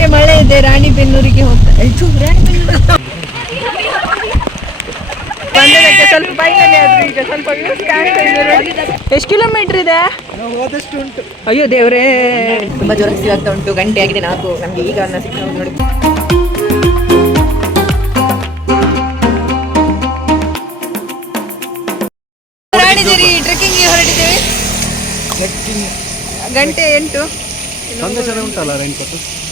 ಗಂಟೆ ಮಳೆ ಇದೆ ರಾಣಿಬೆನ್ನೂರಿಗೆ ಹೋಗ್ತಾ ಹೆಚ್ಚು ರಾಣಿಬೆನ್ನೂರು ಬಂದದಕ್ಕೆ ಸ್ವಲ್ಪ ಬೈಕಲ್ಲಿ ಆದ್ರೂ ಈಗ ಸ್ವಲ್ಪ ವ್ಯೂಸ್ ಕಾಣ್ತಾ ಇದ್ದಾರೆ ಎಷ್ಟು ಕಿಲೋಮೀಟರ್ ಇದೆ? ಹೋದಷ್ಟು ಉಂಟು. ಅಯ್ಯೋ ದೇವ್ರೇ ತುಂಬಾ ಜ್ವರ ಆಗ್ತಾ ಉಂಟು ಗಂಟೆ ಆಗಿದೆ ನಾಲ್ಕು ನಮ್ಗೆ ಈಗ ಅನ್ನ ನೋಡಿ. ಹೊರಡಿದ್ದೀರಿ ಟ್ರೆಕ್ಕಿಂಗ್ ಹೊರಟಿದ್ದೇವೆ ಗಂಟೆ ಎಂಟು. ಸಂದೇಶ ಉಂಟಲ್ಲ ರೈನ್ಕೋಟ್ ಸಂಜೆ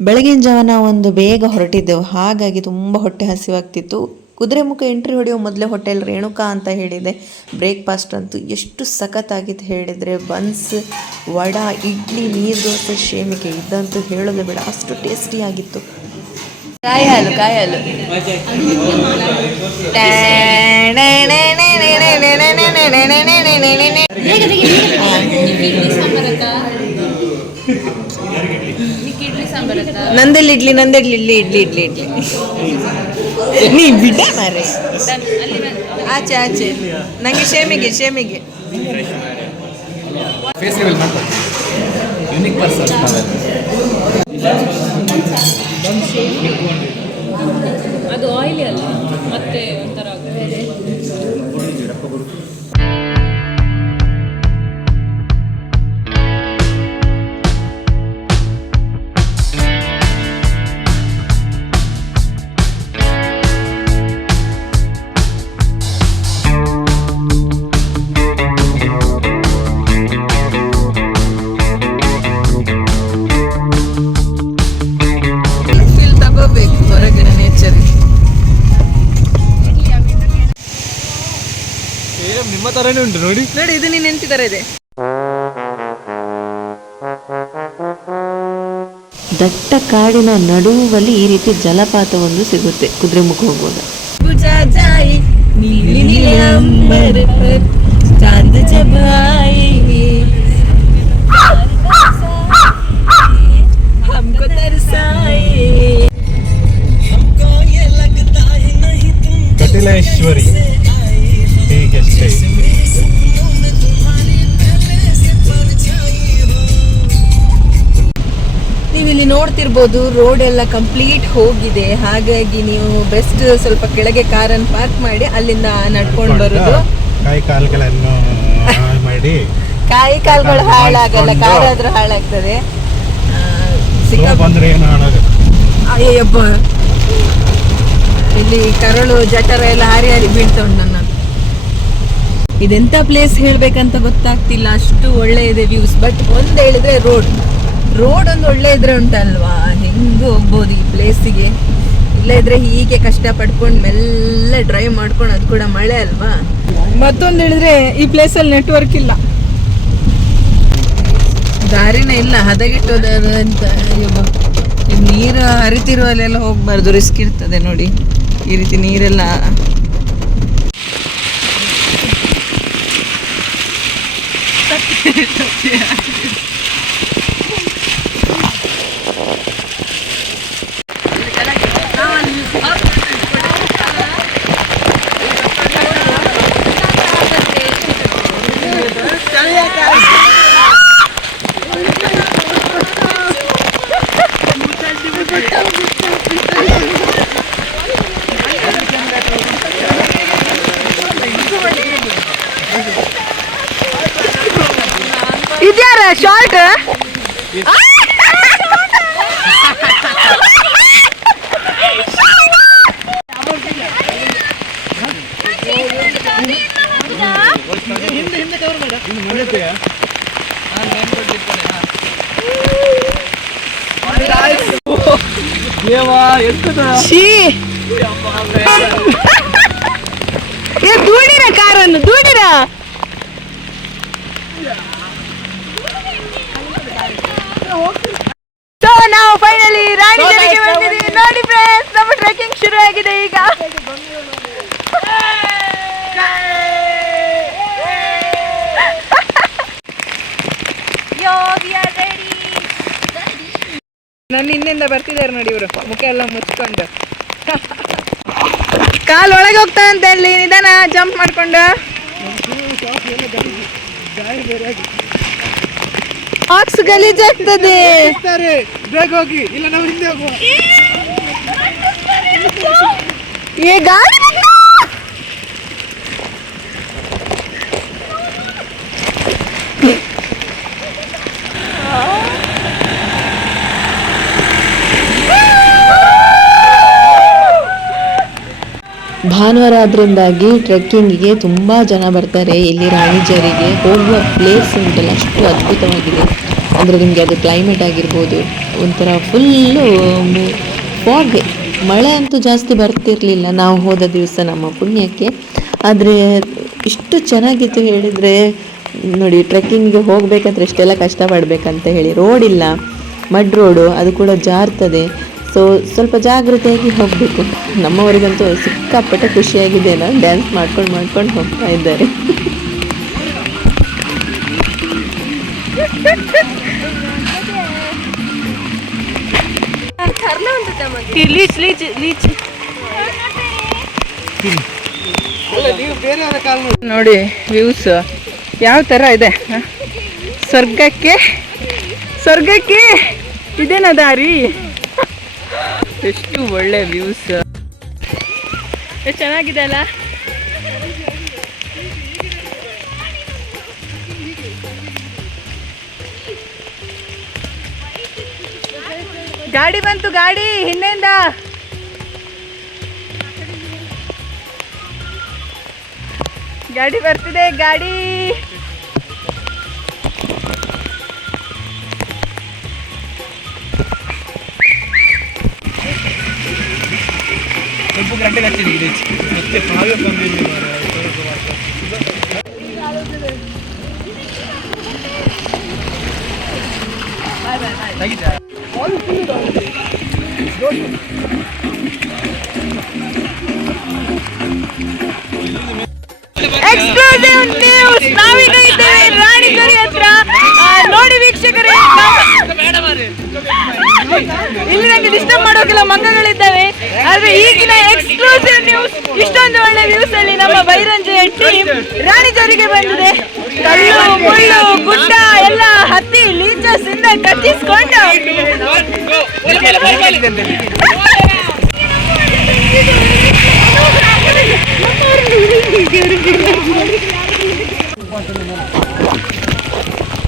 ಬೆಳಗಿನ ಜಾವನ ಒಂದು ಬೇಗ ಹೊರಟಿದ್ದೆವು. ಹಾಗಾಗಿ ತುಂಬ ಹೊಟ್ಟೆ ಹಸಿವಾಗ್ತಿತ್ತು. ಕುದುರೆಮುಖ ಎಂಟ್ರಿ ಹೊಡೆಯೋ ಮೊದಲೇ ಹೋಟೆಲ್ ರೇಣುಕಾ ಅಂತ ಹೇಳಿದೆ. ಬ್ರೇಕ್ಫಾಸ್ಟ್ ಅಂತೂ ಎಷ್ಟು ಸಖತ್ತಾಗಿತ್ತು ಹೇಳಿದರೆ. ಬನ್ಸ್ ವಡ ಇಡ್ಲಿ ನೀರು ದೋಸೆ ಶೇಮಿಗೆ ಇದ್ದಂತೂ ಹೇಳೋದು ಬೇಡ. ಅಷ್ಟು ಟೇಸ್ಟಿಯಾಗಿತ್ತು ಕಾಯಿ ಹಾಲು ಕಾಯಿ ಹಾಲು ನಂದಲ್ಲಿ ಇಡ್ಲಿ ನಂದಲ್ಲಿ ಇಡ್ಲಿ ಇಡ್ಲಿ ಇಡ್ಲಿ ಇಡ್ಲಿ. ನೀ ಬಿಡ ಮಾರೆ. ಆಚೆ ಆಚೆ. ನಂಗೆ ಶೇಮಿಗೆ ಶೇಮಿಗೆ. ಫೇಸ್ ರಿವೀಲ್ ಮಾಡ್ತಾರೆ ಯುನಿಕ್ ಪರ್ಸನ್ ಅದು ಆಯಿಲಿ ಅಲ್ಲ ಮತ್ತೆ ಒಂಥರ ನೋಡಿ. ನೋಡಿ ಇದು ನೀನ್ ಎಂತಿದ್ದಾರೆ ತರ ಇದೆ. ದಟ್ಟ ಕಾಡಿನ ನಡುವಲ್ಲಿ ಈ ರೀತಿ ಜಲಪಾತವೊಂದು ಸಿಗುತ್ತೆ. ಕುದುರೆಮುಖ ಹೋಗುವಾಗ. बुझा ಇಲ್ಲಿ ನೋಡ್ತಿರ್ಬೋದು ರೋಡ್ ಎಲ್ಲ ಕಂಪ್ಲೀಟ್ ಹೋಗಿದೆ. ಹಾಗಾಗಿ ನೀವು ಬೆಸ್ಟ್ ಸ್ವಲ್ಪ ಕೆಳಗೆ ಕಾರನ್ನು ಪಾರ್ಕ್ ಮಾಡಿ ಅಲ್ಲಿಂದ ನಡ್ಕೊಂಡು ಬರೋದು. ಕೈ ಕಾಲುಗಳನ್ನು ಮಾಡಿ. ಕಾಯಿ ಕಾಲುಗಳು ಹಾಳಾಗಲ್ಲ ಕಾರ್ ಆದ್ರೂ ಹಾಳಾಗ್ತದೆ. ಇಲ್ಲಿ ಕರಳು ಜಠರ ಎಲ್ಲ ಹಾರಿ ಹಾರಿ ಬೀಳ್ತಾ ಉಂಟು ನನ್ನ ಇದೆಂತ ಪ್ಲೇಸ್ ಹೇಳ್ಬೇಕಂತ ಗೊತ್ತಾಗ್ತಿಲ್ಲ. ಅಷ್ಟು ಒಳ್ಳೆ ಇದೆ ವ್ಯೂಸ್ ಬಟ್ ಒಂದ್ ಹೇಳಿದ್ರೆ ರೋಡ್ ರೋಡ್ ಒಂದು ಒಳ್ಳೆ ಇದ್ರೆ ಉಂಟಲ್ವಾ? ಹೆಂಗು ಹೋಗ್ಬೋದು ಈ ಪ್ಲೇಸಿಗೆ ಇಲ್ಲ ಇದ್ರೆ ಹೀಗೆ ಕಷ್ಟ ಪಡ್ಕೊಂಡು ಮೆಲ್ಲ ಡ್ರೈವ್ ಮಾಡ್ಕೊಂಡು ಅದು ಕೂಡ ಮಳೆ ಅಲ್ವಾ? ಮತ್ತೊಂದು ಹೇಳಿದ್ರೆ ಈ ಪ್ಲೇಸಲ್ಲಿ ನೆಟ್ವರ್ಕ್ ಇಲ್ಲ. ದಾರಿನೇ ಇಲ್ಲ ಹದಗೆಟ್ಟೋದ ಅಂತ. ನೀರು ಹರಿತಿರುವಲ್ಲೆಲ್ಲ ಹೋಗ್ಬಾರ್ದು ರಿಸ್ಕ್ ಇರ್ತದೆ ನೋಡಿ. ಈ ರೀತಿ ನೀರೆಲ್ಲ ಏ ದೂಡಿರ ಕಾರನ್ನು ದೂಡಿರ. ಸೊ ನಾವು ಫೈನಲಿ ರಾಣಿಗಳಿಗೆ ಬಂದಿದ್ದೀವಿ. ನೋಡಿ ಫ್ರೆಂಡ್ಸ್ ನಮ್ಮ ಟ್ರೆಕಿಂಗ್ ಶುರು ಆಗಿದೆ ಈಗ. ನನ್ನ ಹಿಂದಿಂದ ಬರ್ತಿದ್ದಾರೆ ನೋಡಿ ಇವರು. ಮುಖ ಎಲ್ಲ ಮುಚ್ಕೊಂಡು. ಕಾಲ್ ಒಳಗೆ ಹೋಗ್ತಾ ಅಂತ ಹೇಳಿ ನಿಧಾನ ಜಂಪ್ ಮಾಡ್ಕೊಂಡು. ಬಾಕ್ಸ್ ಗಲೀಜಾಗ್ತದೆ ಬೇಗ ಹೋಗಿ ಇಲ್ಲ ನಾವು ಹಿಂದೆ ಹೋಗುವ. ಏ ಗಾಡಿ ಬಂತು! ಭಾನುವಾರ ಆದ್ರಿಂದಾಗಿ ಟ್ರೆಕ್ಕಿಂಗಿಗೆ ತುಂಬ ಜನ ಬರ್ತಾರೆ. ಇಲ್ಲಿ ರಾಣಿಜರಿಗೆ ಹೋಗುವ ಪ್ಲೇಸ್ ಉಂಟಲ್ಲ, ಅಷ್ಟು ಅದ್ಭುತವಾಗಿದೆ. ಅಂದರೆ ನಿಮಗೆ ಅದು ಕ್ಲೈಮೇಟ್ ಆಗಿರ್ಬೋದು, ಒಂಥರ ಫುಲ್ಲು ಫಾಗ್ ಮಳೆ ಅಂತೂ ಜಾಸ್ತಿ ಬರ್ತಿರಲಿಲ್ಲ. ನಾವು ಹೋದ ದಿವಸ ನಮ್ಮ ಪುಣ್ಯಕ್ಕೆ. ಆದರೆ ಇಷ್ಟು ಚೆನ್ನಾಗಿತ್ತು ಹೇಳಿದರೆ, ನೋಡಿ ಟ್ರೆಕ್ಕಿಂಗ್ಗೆ ಹೋಗಬೇಕಂದ್ರೆ ಇಷ್ಟೆಲ್ಲ ಕಷ್ಟಪಡಬೇಕಂತ ಹೇಳಿ ರೋಡ್ ಇಲ್ಲ. ಮಡ್ ರೋಡು ಅದು ಕೂಡ ಜಾರ್ತದೆ. ಸೊ ಸ್ವಲ್ಪ ಜಾಗ್ರತೆಯಾಗಿ ಹೋಗಬೇಕು. ನಮ್ಮವರಿಗಂತೂ ಸಿಕ್ಕಾಪಟ್ಟೆ ಖುಷಿಯಾಗಿದೆ ನಾನು ಡ್ಯಾನ್ಸ್ ಮಾಡ್ಕೊಂಡು ಮಾಡ್ಕೊಂಡು ಹೋಗ್ತಾ ಇದ್ದಾರೆ. ನೋಡಿ ವ್ಯೂಸ್ ಯಾವ ಥರ ಇದೆ? ಸ್ವರ್ಗಕ್ಕೆ ಸ್ವರ್ಗಕ್ಕೆ ಇದೇನ ದಾರಿ? ಎಷ್ಟು ಒಳ್ಳೆ ವ್ಯೂಸ್ ಎಷ್ಟು ಚೆನ್ನಾಗಿದೆ ಅಲ್ಲ? ಗಾಡಿ ಬಂತು ಗಾಡಿ ಹಿಂದೆಯಿಂದ. ಗಾಡಿ ಬರ್ತಿದೆ ಗಾಡಿ. ಸ್ವಲ್ಪ ಗಂಟೆಗೆ ಹಚ್ಚಿದೆ ಇದೆ ಮತ್ತೆ ನಾವೇ ಬಂದಿದ್ವಿ ಎಕ್ಸ್ಕ್ಲೂಸಿವ್ ನ್ಯೂಸ್ ನಾವೀಗ ಇದ್ದೇವೆ ರಾಣಿಗರಿ ಹತ್ರ ಆ, ನೋಡಿ ವೀಕ್ಷಕರೇ ಇಲ್ಲಿ ನಂಗೆ ಡಿಸ್ಟರ್ಬ್ ಮಾಡೋಕೆಲ್ಲ ಮಂಗಗಳಿದ್ದಾವೆ. ಆದ್ರೆ ಈಗಿನ ಎಕ್ಸ್ಕ್ಲೂಸಿವ್ ನ್ಯೂಸ್ ಇಷ್ಟೊಂದು ಒಳ್ಳೆ ನ್ಯೂಸ್ ಅಲ್ಲಿ ನಮ್ಮ ಬೈರಂಜೆಯ ಟೀಮ್ ರಾಣಿಜರಿಗೆ ಬಂದಿದೆ. ಕಲ್ಲು, ಮುಳ್ಳು, ಗುಡ್ಡ ಎಲ್ಲ ಹತ್ತಿ ಲೀಚಸ್ ಇಂದ ಕಚ್ಚಿಸ್ಕೊಂಡು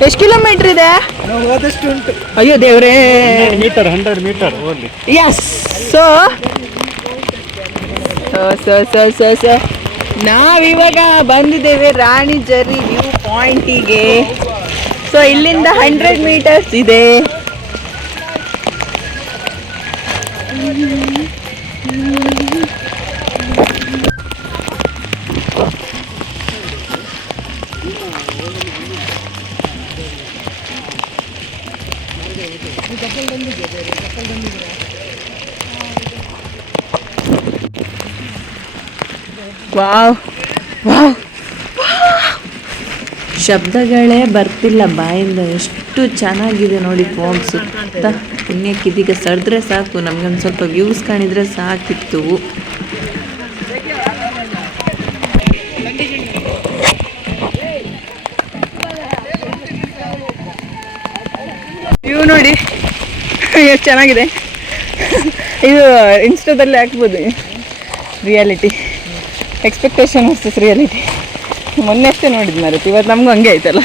ಎಷ್ಟು ಕಿಲೋಮೀಟರ್ ಇದೆ? ನಾವು ಹೋದಷ್ಟು ಉಂಟು. ಅಯ್ಯೋ ದೇವ್ರೇ. Metre hundred metre only. Yes so so so so so ನಾವಿವಾಗ ಬಂದಿದ್ದೇವೆ ರಾಣಿ ಜರಿ ವ್ಯೂ ಪಾಯಿಂಟಿಗೆ ಸೊ ಇಲ್ಲಿಂದ ಹಂಡ್ರೆಡ್ ಮೀಟರ್ಸ್ ಇದೆ. ವಾವ್. ವಾವ್ ಶಬ್ದಗಳೇ ಬರ್ತಿಲ್ಲ ಬಾಯಿಂದ. ಎಷ್ಟು ಚೆನ್ನಾಗಿದೆ ನೋಡಿ ಫೋನ್ ಸುತ್ತ. ಪುಣ್ಯಕ್ಕೆ ಇದೀಗ ಸರಿದ್ರೆ ಸಾಕು. ನಮ್ಗೊಂದು ಸ್ವಲ್ಪ ವ್ಯೂಸ್ ಕಾಣಿದ್ರೆ ಸಾಕಿತ್ತು. ನೋಡಿ. ಎಷ್ಟು ಚೆನ್ನಾಗಿದೆ? ಇದು ಇನ್ಸ್ಟಾದಲ್ಲಿ ಹಾಕ್ಬೋದು. ರಿಯಾಲಿಟಿ ಎಕ್ಸ್ಪೆಕ್ಟೇಷನ್ ವರ್ಸಸ್ ರಿಯಾಲಿಟಿ ಮೊನ್ನೆ ಅಷ್ಟೇ ನೋಡಿದ್ದು ಮಾರೈತಿ ಇವತ್ತು ನಮಗೂ ಹಂಗೆ ಆಯ್ತಲ್ಲ?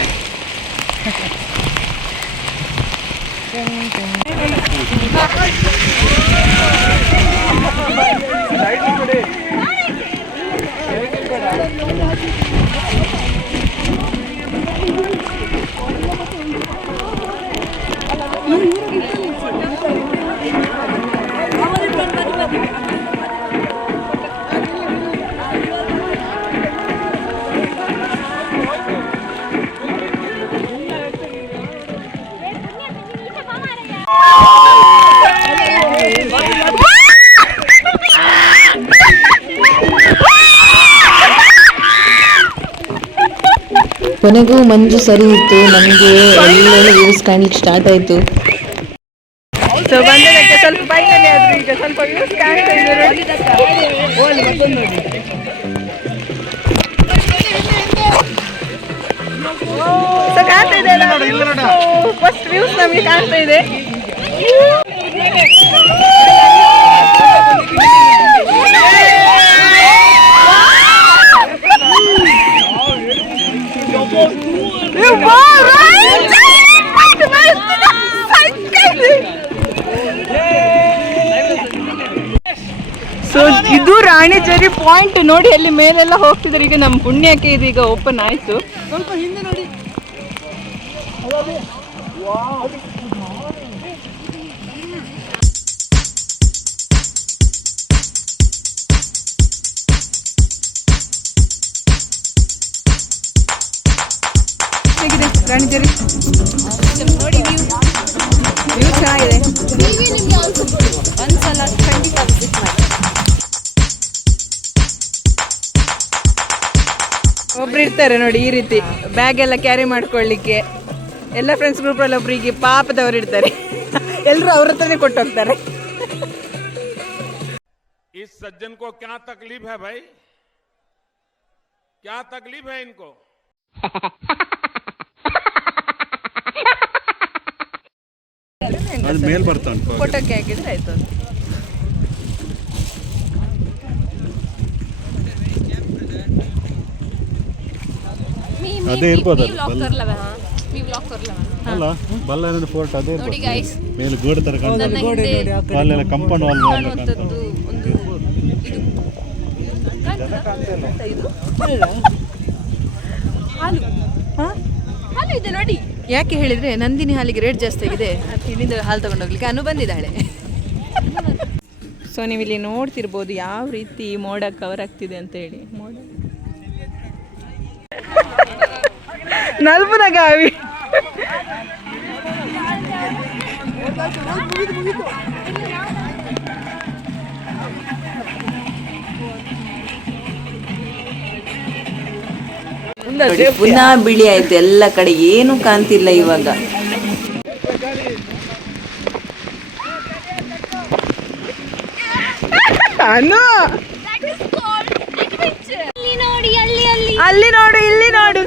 ಕೊನೆಗೂ ಮಂಜು ಸರಿ ಇತ್ತು, ನಮಗೆ ಎಲ್ಲೆಲ್ಲ ವ್ಯೂಸ್ ಕಾಣ್ಲಿಕ್ಕೆ ಸ್ಟಾರ್ಟ್ ಆಯಿತು. ಸ್ವಲ್ಪ ಕಾಣ್ತಾ ಇದೆ ಫಸ್ಟ್ ವ್ಯೂಸ್ ನಮಗೆ ಕಾಣ್ತಾ ಇದೆ ಸೊ ಇದು ರಾಣಿಜರಿ ಪಾಯಿಂಟ್ ನೋಡಿ ಅಲ್ಲಿ ಮೇಲೆಲ್ಲ ಹೋಗ್ತಿದ್ದಾರೆ. ಈಗ ನಮ್ಮ ಪುಣ್ಯಕ್ಕೆ ಇದು ಈಗ ಓಪನ್ ಆಯ್ತು. ಸ್ವಲ್ಪ ಹಿಂದೆ ನೋಡಿ. ಹೇಗಿದೆ ರಾಣಿಜರಿ? ನೋಡಿ ವ್ಯೂ ವ್ಯೂ ಚೆನ್ನಾಗಿದೆ. ಒಬ್ರು ಇರ್ತಾರೆ ನೋಡಿ ಈ ರೀತಿ ಬ್ಯಾಗ್ ಎಲ್ಲ ಕ್ಯಾರಿ ಮಾಡ್ಕೊಳ್ಳಿಕ್ಕೆ ಎಲ್ಲ ಫ್ರೆಂಡ್ಸ್ ಗ್ರೂಪಲ್ಲಿ ಒಬ್ರಿಗೆ ಪಾಪದವ್ರು ಇರ್ತಾರೆ ಎಲ್ಲರೂ ಅವ್ರ ಹತ್ರನೇ ಕೊಟ್ಟು ಹೋಗ್ತಾರೆ इस सज्जन को क्या तकलीफ है भाई क्या तकलीफ है इनको ಅದು ಮೇಲ್ ಬರ್ತಾ ಉಂಟು ಫೋಟೋಕ್ಕೆ ಹಾಕಿದ್ರೆ ಆಯ್ತು ಅಂತ ಅದೇ ಇರ್ಬೋದು ಅದು ವ್ಲಾಗ್ ಬಲ್ಲ कर लगा हाँ मी व्लॉग कर लगा ಅಲ್ಲ ಬಲ್ಲಾರಿನ ಫೋರ್ಟ್ ಅದೇ ನೋಡಿ ಇರ್ಬೋದು ಗೈಸ್ ಮೇಲೆ ಗೋಡೆ ತರ ಕಾಣ್ತದೆ ನನ್ನ ಹಿಂದೆ ಅಲ್ಲೆಲ್ಲ ಕಂಪೌಂಡ್ ವಾಲ್ ಕಾಣುವಂಥದ್ದು ಒಂದು ಇದು ಕಾಣ್ತದಾ? ಇದು ಹಾಲು ಹಾಲು ಇದೆ ನೋಡಿ ಯಾಕೆ ಹೇಳಿದ್ರೆ ನಂದಿನಿ ಹಾಲಿಗೆ ರೇಟ್ ಜಾಸ್ತಿ ಆಗಿದೆ ಅದಕ್ಕೆ ಇಲ್ಲಿಂದ ಹಾಲು ತಗೊಂಡೋಗ್ಲಿಕ್ಕೆ ಅನು ಬಂದಿದ್ದಾಳೆ ಸೊ ನೀವು ಇಲ್ಲಿ ನೋಡ್ತಿರ್ಬೋದು ಯಾವ ರೀತಿ ಮೋಡ ಕವರ್ ಆಗ್ತಿದೆ ಅಂತ ಹೇಳಿ ಮೋಡ ನಲ್ಪುನ ಗಾವಿ ನೋಡಿ, ಪುನಃ ಬಿಳಿ ಆಯ್ತು. ಎಲ್ಲ ಕಡೆ ಏನು ಕಾಣ್ತಿಲ್ಲ ಇವಾಗ. ಅನು ಅಲ್ಲಿ ನೋಡಿ ಅಲ್ಲಿ ಅಲ್ಲಿ ಅಲ್ಲಿ ನೋಡು ಇಲ್ಲಿ ನೋಡು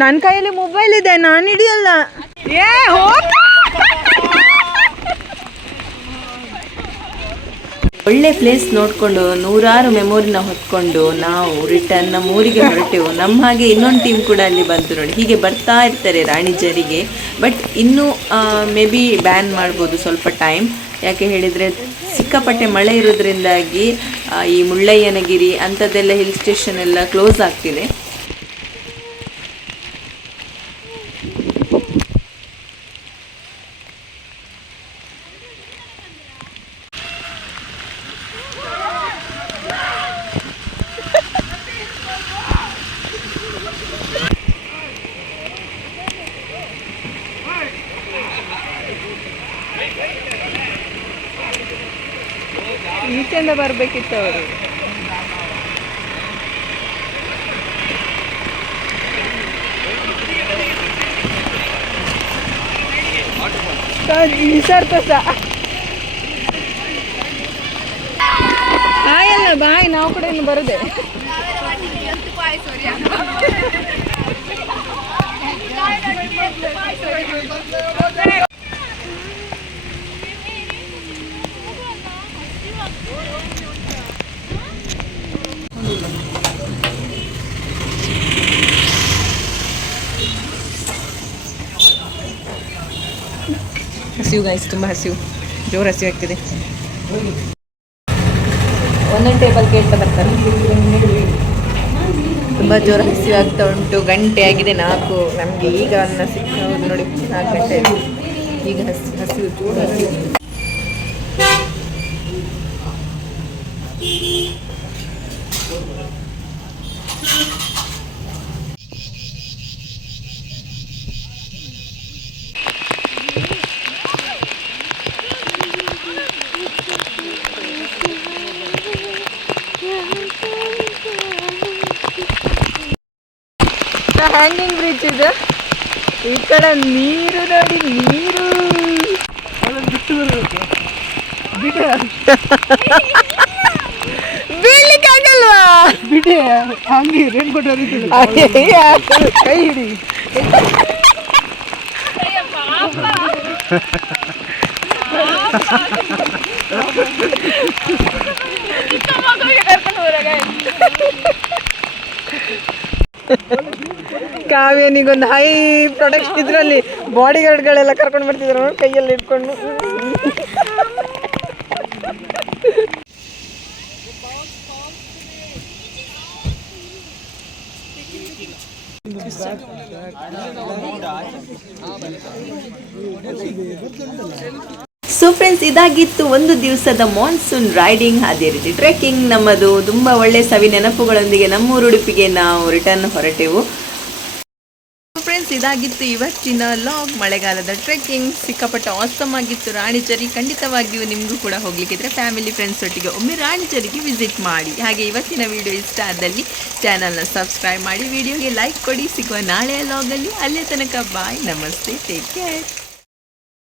ನನ್ನ ಕೈಯಲ್ಲಿ ಮೊಬೈಲ್ ಇದೆ, ನಾನು ಹಿಡಿಯಲ್ಲ. ಏ ಒಳ್ಳೆ ಪ್ಲೇಸ್ ನೋಡ್ಕೊಂಡು ನೂರಾರು ಮೆಮೊರಿನ ಹೊತ್ಕೊಂಡು ನಾವು ರಿಟರ್ನ್ ನಮ್ಮ ಊರಿಗೆ ಹೊರಟೆವು. ನಮ್ಮ ಹಾಗೆ ಇನ್ನೊಂದು ಟೀಮ್ ಕೂಡ ಅಲ್ಲಿ ಬಂತು ನೋಡಿ. ಹೀಗೆ ಬರ್ತಾ ಇರ್ತಾರೆ ರಾಣಿಜರಿಗೆ ಬಟ್ ಇನ್ನೂ ಮೇ ಬಿ ಬ್ಯಾನ್ ಮಾಡ್ಬೋದು ಸ್ವಲ್ಪ ಟೈಮ್ ಯಾಕೆ ಹೇಳಿದರೆ ಸಿಕ್ಕಾಪಟ್ಟೆ ಮಳೆ ಇರೋದ್ರಿಂದಾಗಿ ಈ ಮುಳ್ಳಯ್ಯನಗಿರಿ ಅಂಥದ್ದೆಲ್ಲ ಹಿಲ್ ಸ್ಟೇಷನ್ ಎಲ್ಲ ಕ್ಲೋಸ್ ಆಗ್ತಿದೆ. ಈಚೆಯಿಂದ ಬರ್ಬೇಕಿತ್ತು ಅವರು. ನಿಸರ್ತ ಆಯಲ್ಲ ಬಾಯ್ ನಾವು ಕೂಡ ಇನ್ನು ಬರುದೆ. ಹಸಿವು ಗಾಯ್ಸ್ ತುಂಬ ಹಸಿವು. ಜೋರು ಹಸಿವು ಆಗ್ತಿದೆ. ಒಂದೊಂದು ಟೇಬಲ್ ಕೇಳ್ತಾ ಬರ್ತಾರೆ? ತುಂಬ ಜೋರು ಹಸಿವು ಆಗ್ತಾ ಉಂಟು. ಗಂಟೆ ಆಗಿದೆ ನಾಲ್ಕು. ನಮಗೆ ಈಗ ಅನ್ನ ಸಿಕ್ಕ ನೋಡಿ ನಾಲ್ಕು ಗಂಟೆ ಈಗ ಹಸಿ, ಹಸಿವು ಜೋರು ಹಸಿವು. ಹ್ಯಾಂಗಿಂಗ್ ಬ್ರಿಡ್ಜ್ ಇದು. ಈ ಕಡೆ ನೀರು ನೋಡಿ ನೀರು. ಬೀಳ್ಲಿಕ್ಕಾಗಲ್ವಾ ಬಿಡಿ ಹಂಗೆ ರೇನ್ ಕೋಟ್ ಹರಿತಿಲ್ಲ ಕೈ ಹಿಡಿ. ಕಾವ್ಯನಿಗೊಂದು ಹೈ. ಪ್ರೊಡಕ್ಷನ್ ಇದರಲ್ಲಿ ಬಾಡಿ ಗಾರ್ಡ್ಗಳೆಲ್ಲ ಕರ್ಕೊಂಡು ಬರ್ತಿದ್ರು ಕೈಯಲ್ಲಿ ಇಟ್ಕೊಂಡು. ಸೊ ಫ್ರೆಂಡ್ಸ್ ಇದಾಗಿತ್ತು ಒಂದು ದಿವಸದ ಮಾನ್ಸೂನ್ ರೈಡಿಂಗ್ ಅದೇ ರೀತಿ ಟ್ರೆಕ್ಕಿಂಗ್ ನಮ್ಮದು ತುಂಬ ಒಳ್ಳೆ ಸವಿ ನೆನಪುಗಳೊಂದಿಗೆ ನಮ್ಮೂರು ಉಡುಪಿಗೆ ನಾವು ರಿಟರ್ನ್ ಹೊರಟೆವು. ಫ್ರೆಂಡ್ಸ್ ಇದಾಗಿತ್ತು ಇವತ್ತಿನ ಲಾಗ್ ಮಳೆಗಾಲದ ಟ್ರೆಕ್ಕಿಂಗ್ ಸಿಕ್ಕಾಪಟ್ಟ ಆಸಮ್ ಆಗಿತ್ತು. ರಾಣಿಚರಿ ಖಂಡಿತವಾಗಿಯೂ ನಿಮಗೂ ಕೂಡ ಹೋಗ್ಲಿಕ್ಕಿದ್ರೆ ಫ್ಯಾಮಿಲಿ ಫ್ರೆಂಡ್ಸ್ ಒಟ್ಟಿಗೆ ಒಮ್ಮೆ ರಾಣಿಚರಿಗೆ ವಿಸಿಟ್ ಮಾಡಿ. ಹಾಗೆ ಇವತ್ತಿನ ವಿಡಿಯೋ ಇಷ್ಟ ಆದಲ್ಲಿ ಚಾನಲ್ನ ಸಬ್ಸ್ಕ್ರೈಬ್ ಮಾಡಿ. ವಿಡಿಯೋಗೆ ಲೈಕ್ ಕೊಡಿ. ಸಿಗುವ ನಾಳೆಯ ಲಾಗಲ್ಲಿ ಅಲ್ಲೇ. ತನಕ ಬಾಯ್ ನಮಸ್ತೆ. Take care